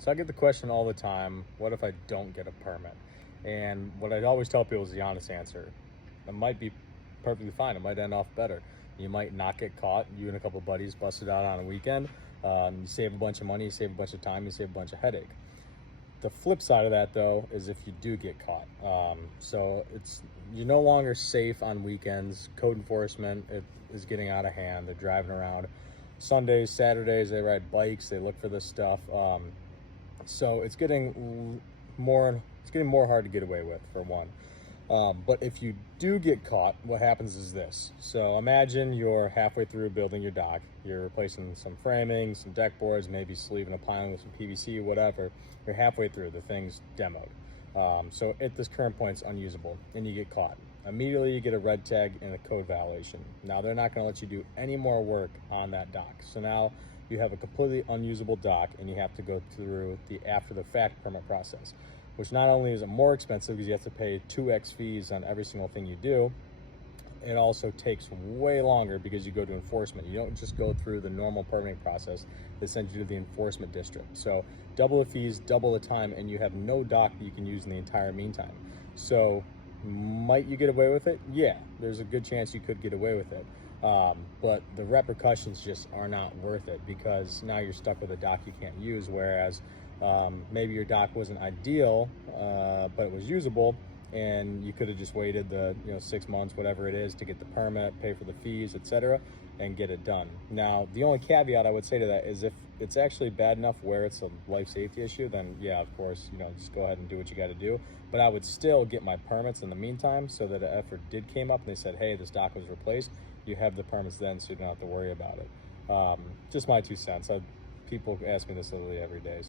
So I get the question all the time, what if I don't get a permit? And what I'd always tell people is the honest answer. It might be perfectly fine. It might end off better. You might not get caught. You and a couple buddies busted out on a weekend. You save a bunch of money, you save a bunch of time, you save a bunch of headache. The flip side of that, though, is if you do get caught. So you're no longer safe on weekends. Code enforcement is getting out of hand. They're driving around Sundays, Saturdays. They ride bikes. They look for this stuff. So it's getting more hard to get away with, for one. But if you do get caught, what happens is this. So imagine you're halfway through building your dock. You're replacing some framing, some deck boards, maybe sleeving a piling with some PVC, whatever. You're halfway through, the thing's demoed. So at this current point, it's unusable, and you get caught. Immediately, you get a red tag and a code violation. Now, they're not going to let you do any more work on that dock. So now you have a completely unusable dock, and you have to go through the after the fact permit process, which not only is it more expensive because you have to pay 2x fees on every single thing you do, it also takes way longer because you go to enforcement. You don't just go through the normal permitting process. They send you to the enforcement district. So double the fees, double the time, and you have no dock that you can use in the entire meantime. So might you get away with it? Yeah, there's a good chance you could get away with it. But the repercussions just are not worth it because now you're stuck with a dock you can't use, whereas maybe your dock wasn't ideal, but it was usable, and you could have just waited the 6 months, whatever it is, to get the permit, pay for the fees, etc., and get it done. Now, the only caveat I would say to that is if it's actually bad enough where it's a life safety issue, then yeah, of course, just go ahead and do what you got to do. But I would still get my permits in the meantime, so that if it did came up and they said, hey, this dock was replaced, you have the permits then, so you don't have to worry about it. Just my 2 cents. People ask me this literally every day.